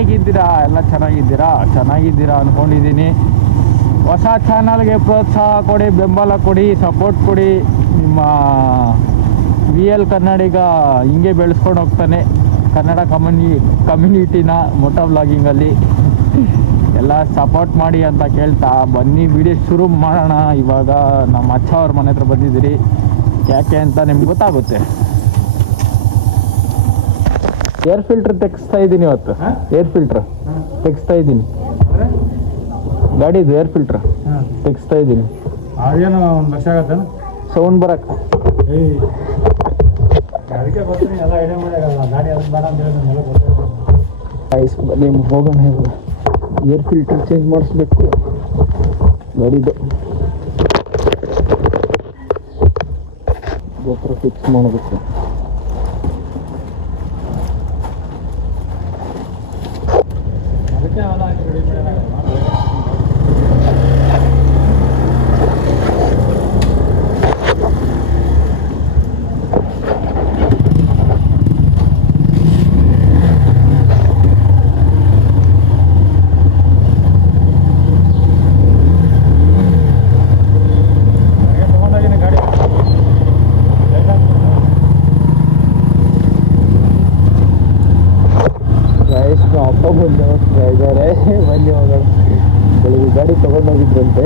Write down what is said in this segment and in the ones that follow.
ಹೇಗಿದ್ದೀರಾ? ಎಲ್ಲ ಚೆನ್ನಾಗಿದ್ದೀರಾ ಅಂದ್ಕೊಂಡಿದ್ದೀನಿ. ಹೊಸ ಚಾನಲ್ಗೆ ಪ್ರೋತ್ಸಾಹ ಕೊಡಿ, ಬೆಂಬಲ ಕೊಡಿ, ಸಪೋರ್ಟ್ ಕೊಡಿ. ನಿಮ್ಮ VL ಕನ್ನಡಿಗ ಹಿಂಗೆ ಬೆಳೆಸ್ಕೊಂಡು ಹೋಗ್ತಾನೆ ಕನ್ನಡ ಕಮ್ಯುನಿಟಿನ ಮೋಟೋ ವ್ಲಾಗಿಂಗಲ್ಲಿ. ಎಲ್ಲ ಸಪೋರ್ಟ್ ಮಾಡಿ ಅಂತ ಕೇಳ್ತಾ ಬನ್ನಿ ವಿಡಿಯೋ ಶುರು ಮಾಡೋಣ. ಇವಾಗ ನಮ್ಮ ಅಚ್ಚ ಅವ್ರ ಮನೆ ಹತ್ರ ಬಂದಿದ್ದೀರಿ. ಯಾಕೆ ಅಂತ ನಿಮ್ಗೆ ಗೊತ್ತಾಗುತ್ತೆ. ಏರ್ ಫಿಲ್ಟರ್ ತೆಗಿಸ್ತಾ ಇದ್ದೀನಿ ಇವತ್ತು. ಏರ್ ಫಿಲ್ಟರ್ ತೆಗಿಸ್ತಾ ಇದ್ದೀನಿ. ಗಾಡಿದು ಏರ್ ಫಿಲ್ಟರ್ ತೆಗಿಸ್ತಾ ಇದ್ದೀನಿ. ಅದೇನು 1 ಲಕ್ಷ ಆಗತ್ತೆ ಸೌಂಡ್ ಬರಕ್ಕೆ. ಅದಕ್ಕೆ ಬರ್ತೀನಿ, ಎಲ್ಲ ಐಡಿಯಾ ಮಾಡಿ ಗಾಡಿ ಅದಕ್ಕೆ ಬೇಡ ಅಂತ ಹೇಳಿದ್ರೆ ಗೊತ್ತಿಲ್ಲ. ನಿಮ್ಗೆ ಹೋಗೋಣ. ಏರ್ ಫಿಲ್ಟರ್ ಚೇಂಜ್ ಮಾಡಿಸ್ಬೇಕು ಗಾಡಿದು. ಗೋಪುರ ಫಿಕ್ಸ್ ಮಾಡಬೇಕು. ಅದಕ್ಕೆ ಅವೆಲ್ಲ ಹಾಕಿ ರೆಡಿ ಮಾಡೋಣ. ಬನ್ನಿ ಹೋಗೋಣ. ಬೆಳಿಗ್ಗೆ ಗಾಡಿ ತೊಗೊಂಡೋಗಿದ್ರಂತೆ.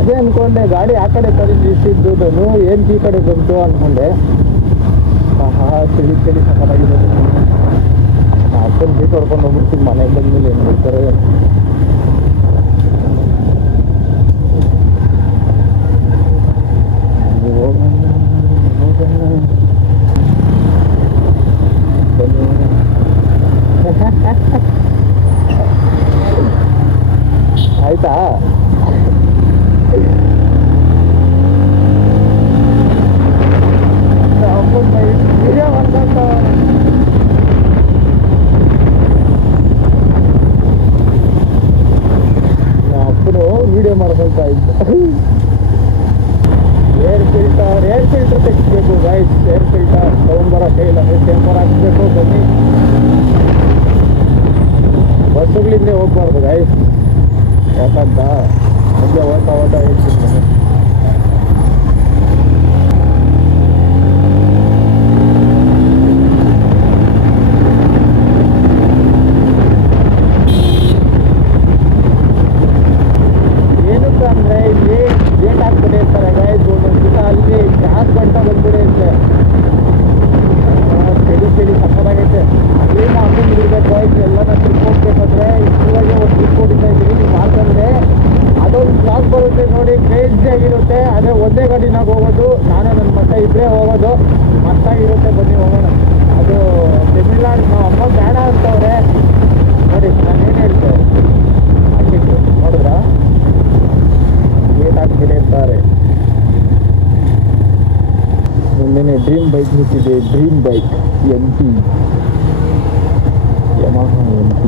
ಅದೇ ಅಂದ್ಕೊಂಡೆ ಗಾಡಿ ಆ ಕಡೆ ನಿಲ್ಲಿಸಿದ್ದು ನಾನು ಏನು ಈ ಕಡೆ ಬಂತು ಅಂದ್ಕೊಂಡೆ. ಚಳಿ ಸಕ್ಕತ್ತಾಗಿದೆ. ಅಪ್ಪನ ಬೀಟ್ ಹೊಡ್ಕೊಂಡು ಹೋಗ್ಬಿಡ್ತೀನಿ ಮನೆಗೆ ಬಂದ್ಮೇಲೆ ಏನು ಮಾಡ್ತಾರೆ. ಆಯ್ತಾ? ವಿಡಿಯೋ ಮಾಡ್ಕೊಂತ ಅಪ್ಪನು ವಿಡಿಯೋ ಮಾಡ್ಕೊಂತ ಇದ್ದ. ಏರ್ ಫಿಲ್ಟರ್ ತೆಗಿಸ್ಬೇಕು ಗೈಸ್. ಏರ್ ಫಿಲ್ಟರ್ ತೊಗೊಂಡ್ಬರೋಕೆ ಇಲ್ಲ ಅಂದರೆ ಟೆಂಪರ್ ಹಾಕ್ಬೇಕು. ಬನ್ನಿ, ಬಸ್ಸುಗಳಿಂದ ಹೋಗ್ಬಾರ್ದು ಗೈಸ್. ಯಾಕಂತ ಮುಂದೆ ಓಟ ಹೇಳ್ತೀನಿ. ಏನಕ್ಕೆ ಅಂದರೆ ಇಲ್ಲಿ ಗೇಟ್ ಹಾಕ್ಬಿಟ್ಟೆ ಇರ್ತಾರೆ ಗೈಸ್. ಒಂದೊಂದು ದಿನ ಅಲ್ಲಿ ಗ್ಯಾಸ್ ಗಂಟ ಬಂದ್ಬಿಡುತ್ತೆ. ಚಳಿ ಸಕ್ಕತ್ತಾಗೈತೆ. ಏನು ಅಮ್ಮನ ಇರಬೇಕು ಗೈಸ್. ಎಲ್ಲನ ಟ್ರಿಪ್ ಹೋಗ್ಬೇಕಂದ್ರೆ ಇವಾಗ ಒಂದು ಟ್ರಿಪ್ ಹೊಡಿತಾ ಇದ್ದೀವಿ. ನೀವು ಮಾಡ್ಕೊಂಡ್ರೆ ಅದೊಂದು ಬ್ಲಾಗ್ ಬರುತ್ತೆ ನೋಡಿ, ಕ್ರೇಜಿ ಆಗಿರುತ್ತೆ. ಅದೇ ಒಂದೇ ಗಾಡಿನಾಗ ಹೋಗೋದು, ನಾನು ನನ್ನ ಮತ್ತೆ ಇಬ್ಬರೇ ಹೋಗೋದು, ಮಸ್ತಾಗಿರುತ್ತೆ. ಬನ್ನಿ ಹೋಗೋಣ. ಅದು ತಮಿಳ್ನಾಡು. ನಾವು ಅಮ್ಮ ಬೇಡ ಅಂತವ್ರೆ ನೋಡಿ. ನಾನೇನು ಹೇಳ್ತೇವೆ ಹಾಕಿದ್ದು ನೋಡಿದ್ರ ಗೇಟ್ ಹಾಕ್ಬಿಟ್ಟಿರ್ತಾರೆ. ಮುಂದೆ ಡ್ರೀಮ್ ಬೈಕ್ ನಿಂತಿದೆ. Dream bike MP Yamaha MP.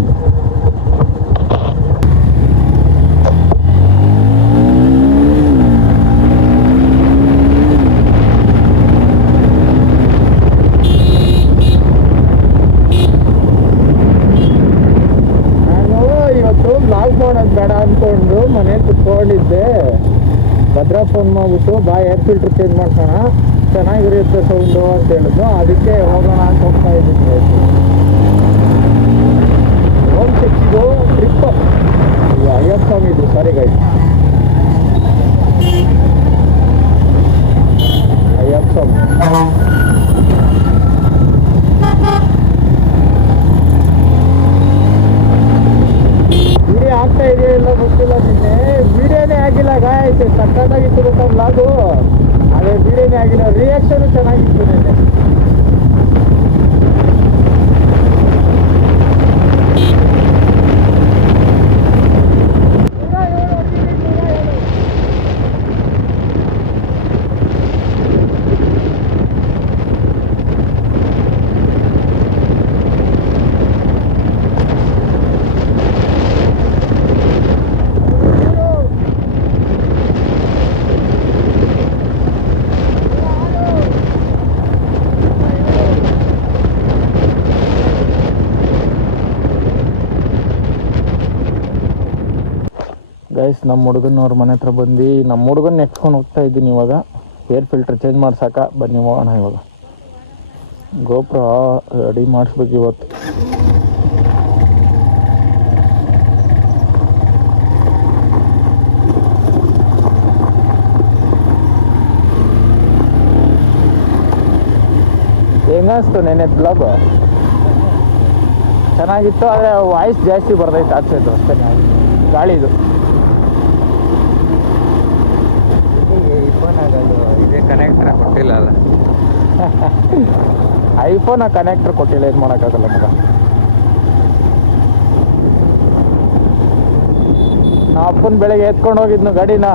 ಮಾಡೋದು ಬೇಡ ಅಂದ್ಕೊಂಡು ಮನೇಲಿ ಕುತ್ಕೊಂಡಿದ್ದೆ. ಭದ್ರಾ ಫೋನ್ ಮಾಡಿಬಿಟ್ಟು ಬಾ ಏರ್ ಫಿಲ್ಟರ್ ಚೇಂಜ್ ಮಾಡ್ಸೋಣ, ಚೆನ್ನಾಗಿರುತ್ತೆ ಸೌಂಡು ಅಂತ ಹೇಳಿದ್ರು. ಅದಕ್ಕೆ ಹೋಗೋಣ ಅಂತ ಹೋಗ್ತಾ ಇದ್ದೀನಿ. ಹೋಮ್ ಸಿಕ್ಕಿದ್ದು ಟ್ರಿಪ್ ಅಯ್ಯಪ್ಪ ಸ್ವಾಮಿ ಇದು. ಸಾರಿ ಗೈಸ್, ಅಯ್ಯಪ್ಪ ಸ್ವಾಮಿ. ವಿಡಿಯೋ ಆಗ್ತಾ ಇದೆಯಾ ಇಲ್ಲ ಗೊತ್ತಿಲ್ಲ. ನಿನ್ನೆ ವಿಡಿಯೋನೇ ಆಗಿಲ್ಲ ಗಾಯ್ಸ್. ಸಕ್ಕತ್ತಾಗಿತ್ತು ಗೊತ್ತಾ ಬ್ಲಾಗು. ಅದೇ ವಿಡಿಯೋನೇ ಆಗಿಲ್ಲ. ರಿಯಾಕ್ಷನು ಚೆನ್ನಾಗಿತ್ತು ನಿನ್ನೆ. ಗೈಸ್ ನಮ್ಮ ಹುಡುಗನವ್ರ ಮನೆ ಹತ್ರ ಬಂದು ನಮ್ಮ ಹುಡುಗನ ನೆಕ್ಸ್ಕೊಂಡು ಹೋಗ್ತಾ ಇದ್ದೀನಿ ಇವಾಗ. ಏರ್ ಫಿಲ್ಟರ್ ಚೇಂಜ್ ಮಾಡ್ಸಕ್ಕ ಬನ್ನಿ ಹೋಗೋಣ. ಇವಾಗ ಗೋಪುರ ರೆಡಿ ಮಾಡಿಸ್ಬೇಕು ಇವತ್ತು. ಹೆಂಗನ್ನಿಸ್ತು ನೆನ್ನೆ ಬ್ಲಾಗು? ಚೆನ್ನಾಗಿತ್ತು, ಆದರೆ ವಾಯ್ಸ್ ಜಾಸ್ತಿ ಬರ್ತೈತೆ ಆಗ್ತಾಯಿತ್ತು ಅಷ್ಟೇ. ಗಾಳಿದು ಐಫೋನ್ ಆಗೋದು ಇದೇ ಕನೆಕ್ಟ್ರ ಕೊಟ್ಟಿಲ್ಲ ಅಲ್ಲ. ಐಫೋನ್ ಕನೆಕ್ಟರ್ ಕೊಟ್ಟಿಲ್ಲ, ಏನು ಮಾಡೋಕ್ಕಾಗಲ್ಲ ಮಗ. ನಾ ಅಪ್ಪನ ಬೆಳಗ್ಗೆ ಎತ್ಕೊಂಡು ಹೋಗಿದ್ನು ಗಾಡಿನ.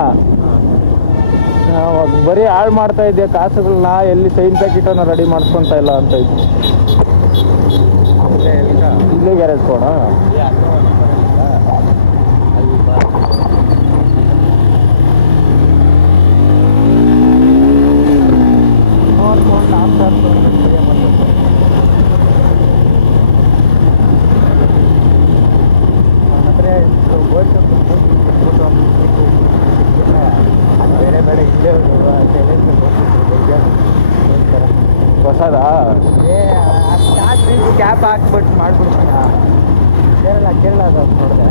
ಬರೀ ಹಾಳು ಮಾಡ್ತಾ ಇದ್ದೆ ಕಾಸುಗಳನ್ನ, ಎಲ್ಲಿ ಸೈನ್ ಪ್ಯಾಕೆಟನ್ನು ರೆಡಿ ಮಾಡಿಸ್ಕೊತಾ ಇಲ್ಲ ಅಂತ ಇದ್ದು. ಇಲ್ಲೇ ಗ್ಯಾರೇಜ್ ಕೊಡ ಹೊಸದಾ ಕ್ಯಾಪ್ ಹಾಕ್ಬಿಟ್ಟು ಮಾಡ್ಬಿಡ್ತಾನ. ಕೇರಳದ ನೋಡಿದೆ,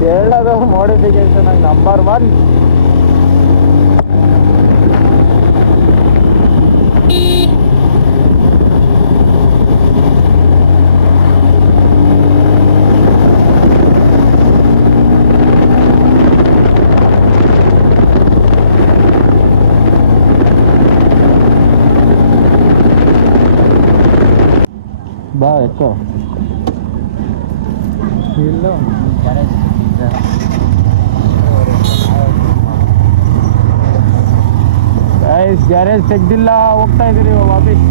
ಕೇರಳದ ಮಾಡಿಫಿಕೇಶನ್ ನಂಬರ್ 1. ಬಾ ಎಕ್ಕೋ ಇಲ್ಲ ಗ್ಯಾರೇಜ್ ತೆಗ್ದಿಲ್ಲ, ಹೋಗ್ತಾ ಇದೀರಿ ವಾಪಸ್.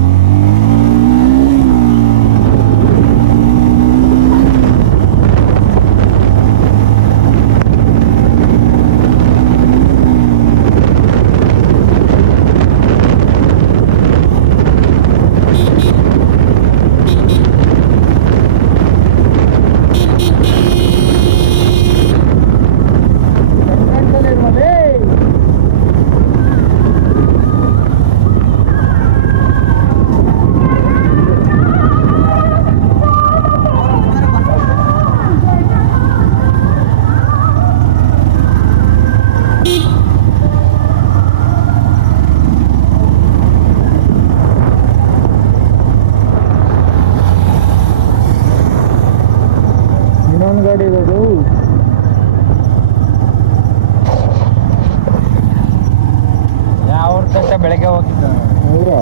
ಗಾಡಿ ಇರೋದು ಅವ್ರ ತಕ್ಕ ಬೆಳಗ್ಗೆ ಹೋಗಿದ್ದ. ಹೌದಾ?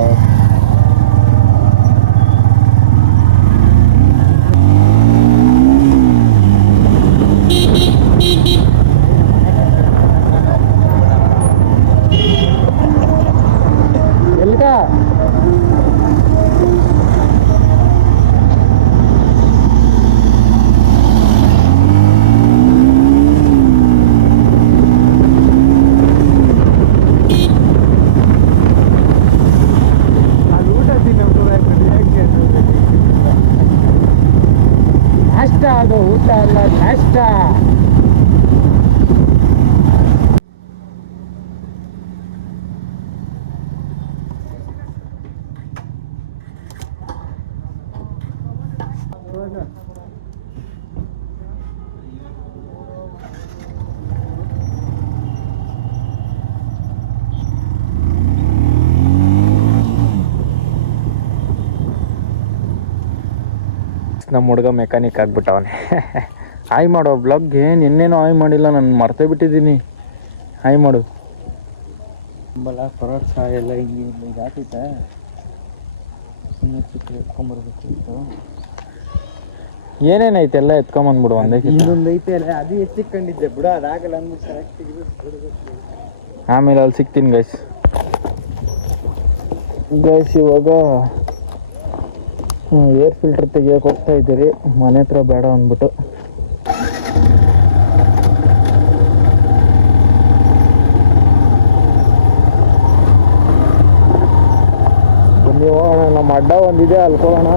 ಎಲ್ಗ ಅದು ಊಟ ಅಲ್ಲ, ನಾಷ್ಟ. ನಮ್ಮ ಹುಡುಗ ಮೆಕ್ಯಾನಿಕ್ ಆಗ್ಬಿಟ್ಟವನೆ. ಹಾಯ್ ಮಾಡೋ ಬ್ಲಾಗ್ಗೆ ನಿನ್ನೇನೋ ಹಾಯ್ ಮಾಡಿಲ್ಲ, ನಾನು ಮರ್ತೇ ಬಿಟ್ಟಿದ್ದೀನಿ. ಹಾಯ್ ಮಾಡು. ಪರೋಟ ಎಲ್ಲ ಹಿಂಗೆ ಈಗ ಆಗ್ತೈತೆ. ಸುಮ್ಮನೆ ಚಿಕ್ಕ ಎತ್ಕೊಂಬರ್ಬೇಕು ಇತ್ತು. ಏನೇನೈತೆ ಎಲ್ಲ ಎತ್ಕೊಂಬಂದ್ಬಿಡು ಒಂದೇ. ಇನ್ನೊಂದು ಐತೆ ಅಲ್ಲ, ಅದು ಎತ್ತಿಕೊಂಡಿದ್ದೆ ಬಿಡು, ಅದಾಗಲ್ಲ ಅಂದ್ಬಿಟ್ಟು ಕರೆಕ್ಟ್ ತೆಗೆದು. ಆಮೇಲೆ ಅಲ್ಲಿ ಸಿಗ್ತೀನಿ ಗೈಸ್. ಇವಾಗ ಏರ್ ಫಿಲ್ಟರ್ ತೆಗಿಯೋಕೆ ಹೋಗ್ತಾ ಇದ್ದೀರಿ, ಮನೆ ಹತ್ರ ಬೇಡ ಅಂದ್ಬಿಟ್ಟು. ಬನ್ನಿ ಹೋಗೋಣ, ನಮ್ಮ ಅಡ್ಡ ಒಂದಿದೆ ಅಲ್ಕೋಣ.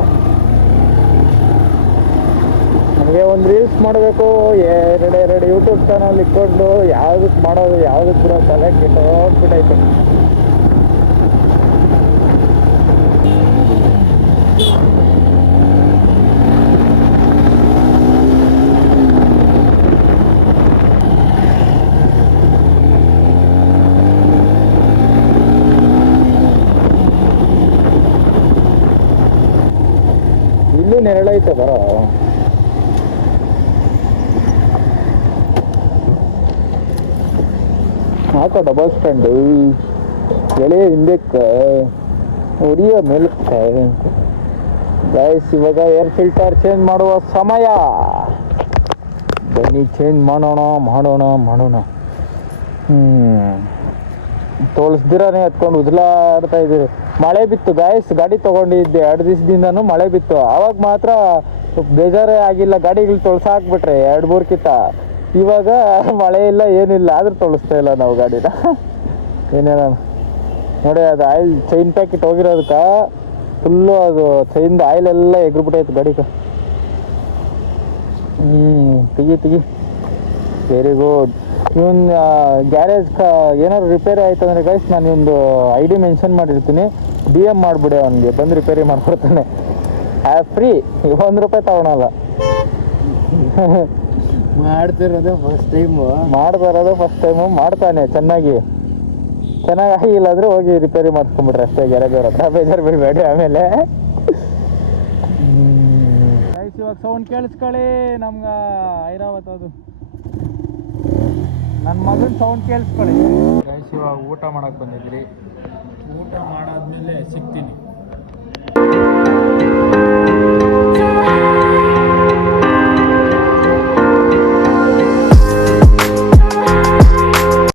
ನನಗೆ ಒಂದು ರೀಲ್ಸ್ ಮಾಡಬೇಕು, ಎರಡು ಯೂಟ್ಯೂಬ್ ಚಾನಲ್ ಇಟ್ಕೊಂಡು ಯಾವುದಕ್ಕೆ ಮಾಡೋದು ಯಾವುದಕ್ಕೆ ಬಿಡೋ ತಲೆ ಕೆಟ್ಟೋಗ್ಬಿಟ್ಟೈತೆ. ಇಲ್ಲೂ ನೆರಳೈತೆ ಬರೋ. ಹಾಕೋ ಡಬಲ್ ಸ್ಟ್ಯಾಂಡು ಎಳೆಯ ಹಿಂದಕ್ಕೆ ಹೊಡಿಯೋ ಮೇಲಕ್ಕೆ. ಗೈಸ್ ಇವಾಗ ಏರ್ ಫಿಲ್ಟರ್ ಚೇಂಜ್ ಮಾಡುವ ಸಮಯ. ಬನ್ನಿ ಚೇಂಜ್ ಮಾಡೋಣ. ತೋಳಿಸ್ದಿರಾನೆ ಎತ್ಕೊಂಡು ಉದ್ಲಾಡ್ತಾ ಇದ್ದೀರಿ. ಮಳೆ ಬಿತ್ತು ಗಾಯ್ಸ್, ಗಾಡಿ ತೊಗೊಂಡಿದ್ದೆ 2 ದಿವಸದಿಂದನೂ ಮಳೆ ಬಿತ್ತು. ಆವಾಗ ಮಾತ್ರ ಬೇಜಾರೇ ಆಗಿಲ್ಲ, ಗಾಡಿಗಳು ತೊಳ್ಸಾಕ್ಬಿಟ್ರೆ 2-3 ಕಿತ್ತ. ಇವಾಗ ಮಳೆ ಇಲ್ಲ ಏನಿಲ್ಲ ಆದ್ರೂ ತೊಳಿಸ್ತಾ ಇಲ್ಲ ನಾವು ಗಾಡಿನ. ಏನೇಳ ನೋಡಿ, ಅದು ಆಯಿಲ್ ಚೈನ್ ಪ್ಯಾಕೆಟ್ ಹೋಗಿರೋದಕ್ಕೆ ಫುಲ್ಲು ಅದು ಚೈನ್ದು ಆಯಿಲ್ ಎಲ್ಲ ಎಗ್ರಿಬಿಟ್ಟೈತೆ ಗಾಡಿಗೆ. ತೆಗಿ ವೆರಿ ಗುಡ್. ಇವನ್ ಗ್ಯಾರೇಜ್ ಏನಾದ್ರು ರಿಪೇರಿ ಆಯ್ತು ಅಂದರೆ ಗೈಸ್ ನಾನು ಒಂದು ID ಮೆನ್ಷನ್ ಮಾಡಿರ್ತೀನಿ, DM ಮಾಡಿಬಿಡಿ, ಅವನಿಗೆ ಬಂದು ರಿಪೇರಿ ಮಾಡ್ಕೊಡ್ತಾನೆ. ಫ್ರೀ, ₹1 ತಗೊಳಲ್ಲ. ಮಾಡ್ತಾ ಇರೋದು ಫಸ್ಟ್ ಟೈಮು ಮಾಡ್ತಾನೆ ಚೆನ್ನಾಗಿ ಆಗಿಲ್ಲ ಅಂದರೆ ಹೋಗಿ ರಿಪೇರಿ ಮಾಡಿಸ್ಕೊಂಬಿಟ್ರೆ ಅಷ್ಟೇ ಗ್ಯಾರೇಜ್ ಅವ್ರ ಹತ್ರ. ಬೇಜಾರು ಬಿಡಬೇಡಿ ಆಮೇಲೆ. ಗೈಸ್ ಇವಾಗ ಸೌಂಡ್ ಕೇಳಿಸ್ಕೊಳ್ಳಿ, ನಮ್ಗೆ ಐರಾವತ್ ಅದು ನನ್ನ ಮಗನ ಸೌಂಡ್ ಕೇಳಿಸ್ಕೊಳ್ಳಿ. ಗೈಸ್ ಇವಾಗ ಊಟ ಮಾಡಕ್ಕೆ ಬಂದಿದ್ರಿ. ಊಟ ಮಾಡಾದ್ಮೇಲೆ ಸಿಗ್ತೀನಿ.